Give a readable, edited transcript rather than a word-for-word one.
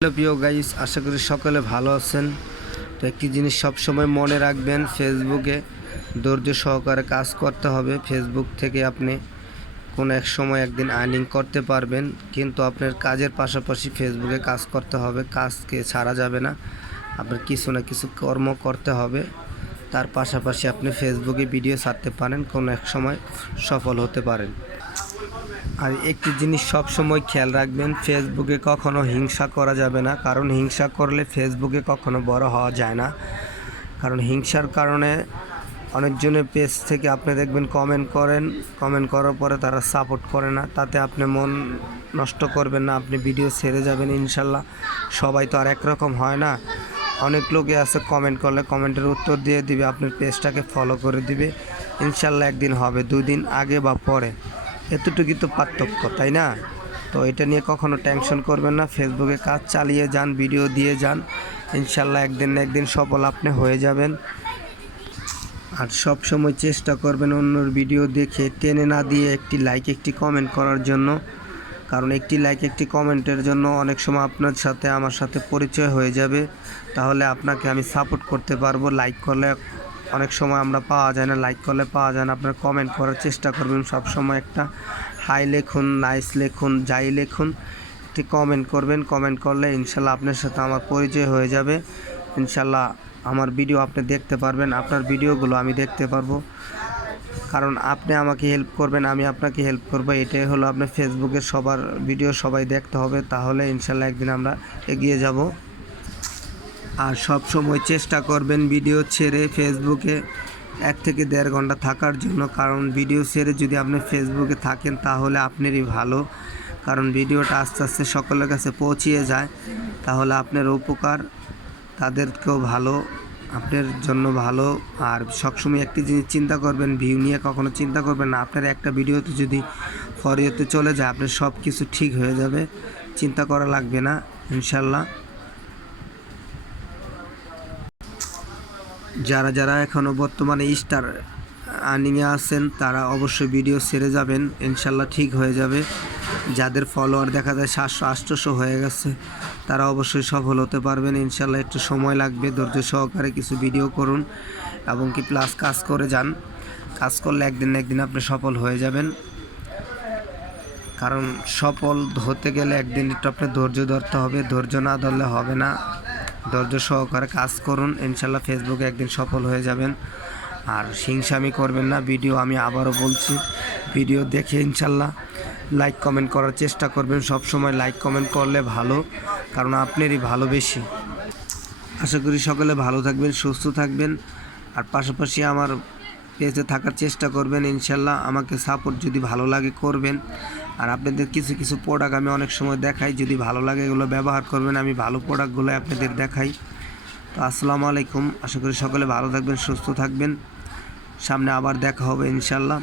Hello প্রিয় guys, আশা করি সকলে ভালো আছেন। তো একটি জিনিস সবসময় মনে রাখবেন, ফেসবুকে ধৈর্য সহকারে কাজ করতে হবে। ফেসবুক থেকে আপনি কোনো এক সময় একদিন আর্নিং করতে পারবেন, কিন্তু আপনার কাজের পাশাপাশি ফেসবুকে কাজ করতে হবে। কাজকে ছাড়া যাবে না, আপনার কিছু না কিছু কর্ম করতে হবে। তার পাশাপাশি আপনি ফেসবুকে ভিডিও ছাড়তে পারেন, কোনো এক সময় সফল হতে পারেন। আর একটি জিনিস সব সময় খেয়াল রাখবেন, ফেসবুকে কখনো হিংসা করা যাবে না, কারণ হিংসা করলে ফেসবুকে কখনো বড় হওয়া যায় না। কারণ হিংসার কারণে অনেকজনের পেজ থেকে আপনি দেখবেন কমেন্ট করার পরে তারা সাপোর্ট করে না, তাতে আপনি মন নষ্ট করবেন না, আপনি ভিডিও ছেড়ে যাবেন ইনশাল্লাহ। সবাই তো আর একরকম হয় না, অনেক লোকে আছে কমেন্ট করলে কমেন্টের উত্তর দিয়ে দিবে, আপনার পেজটাকে ফলো করে দিবে। ইনশাল্লাহ একদিন হবে, 2 দিন আগে বা পরে, এতটুকুই তো পার্থক্য, তাই না? তো এটা নিয়ে কখনো টেনশন করবেন না, ফেসবুকে কাজ চালিয়ে যান, ভিডিও দিয়ে যান, ইনশাল্লাহ একদিন না একদিন সফল আপনি হয়ে যাবেন। আর সব সময় চেষ্টা করবেন অন্যর ভিডিও দেখে টেনে না দিয়ে একটি লাইক একটি কমেন্ট করার জন্য, কারণ একটি লাইক একটি কমেন্টের জন্য অনেক সময় আপনার সাথে আমার সাথে পরিচয় হয়ে যাবে, তাহলে আপনাকে আমি সাপোর্ট করতে পারবো। লাইক করলে অনেক সময় আমরা পাওয়া যায় না, লাইক করলে পাওয়া যায় না। আপনারা কমেন্ট করার চেষ্টা করবেন, সব সময় একটা হাই লিখুন, নাইস লিখুন, যাই লিখুন, একটি কমেন্ট করবেন। কমেন্ট করলে ইনশাল্লাহ আপনার সাথে আমার পরিচয় হয়ে যাবে। ইনশাল্লাহ আমার ভিডিও আপনি দেখতে পারবেন, আপনার ভিডিওগুলো আমি দেখতে পারবো, কারণ আপনি আমাকে হেল্প করবেন, আমি আপনাকে হেল্প করবো। এটাই হলো আপনার ফেসবুকের সবার ভিডিও সবাই দেখতে হবে, তাহলে ইনশাল্লাহ একদিন আমরা এগিয়ে যাব। আর সব সময় চেষ্টা করবেন ভিডিও ছেড়ে ফেসবুকে 1 থেকে 1.5 ঘন্টা থাকার জন্য, কারণ ভিডিও ছেড়ে যদি আপনি ফেসবুকে থাকেন তাহলে আপনারই ভালো, কারণ ভিডিওটা আস্তে আস্তে সকলের কাছে পৌঁছিয়ে যায়, তাহলে আপনার উপকার, তাদেরকেও ভালো, আপনার জন্য ভালো। আর সবসময় একটি জিনিস চিন্তা করবেন, ভিউ নিয়ে কখনো চিন্তা করবেন না। আপনার একটা ভিডিওতে যদি ফরিওতে চলে যায়, আপনার সব কিছু ঠিক হয়ে যাবে, চিন্তা করা লাগবে না ইনশাল্লাহ। যারা এখনও বর্তমানে স্টার আর্নিংয়ে আছেন তারা অবশ্যই ভিডিও ছেড়ে যাবেন, ইনশাল্লাহ ঠিক হয়ে যাবে। যাদের ফলোয়ার দেখা যায় 700-800 হয়ে গেছে, তারা অবশ্যই সফল হতে পারবেন ইনশাল্লাহ। একটু সময় লাগবে, ধৈর্য সহকারে কিছু ভিডিও করুন এবং কি প্লাস কাজ করে যান। কাজ করলে একদিন না একদিন আপনি সফল হয়ে যাবেন, কারণ সফল হতে গেলে একদিন একটু আপনার ধৈর্য ধরতে হবে, ধৈর্য না ধরলে হবে না। ধৈর্য সহকারে কাজ করুন, ইনশাল্লাহ ফেসবুকে একদিন সফল হয়ে যাবেন। আর হিংসামি করবেন না, ভিডিও আমি আবারও বলছি, ভিডিও দেখে ইনশাল্লাহ লাইক কমেন্ট করার চেষ্টা করবেন। সব সময় লাইক কমেন্ট করলে ভালো, কারণ আপনারই ভালো বেশি। আশা করি সকলে ভালো থাকবেন, সুস্থ থাকবেন, আর পাশাপাশি আমার পেজে থাকার চেষ্টা করবেন ইনশাল্লাহ। আমাকে সাপোর্ট যদি ভালো লাগে করবেন, আর আপনাদের কিছু কিছু প্রোডাক্ট আমি অনেক সময় দেখাই, যদি ভালো লাগে এগুলো ব্যবহার করবেন, আমি ভালো প্রোডাক্টগুলো আপনাদের দেখাই। তো আসসালামু আলাইকুম, আশা করি সকলে ভালো থাকবেন, সুস্থ থাকবেন, সামনে আবার দেখা হবে ইনশাল্লাহ।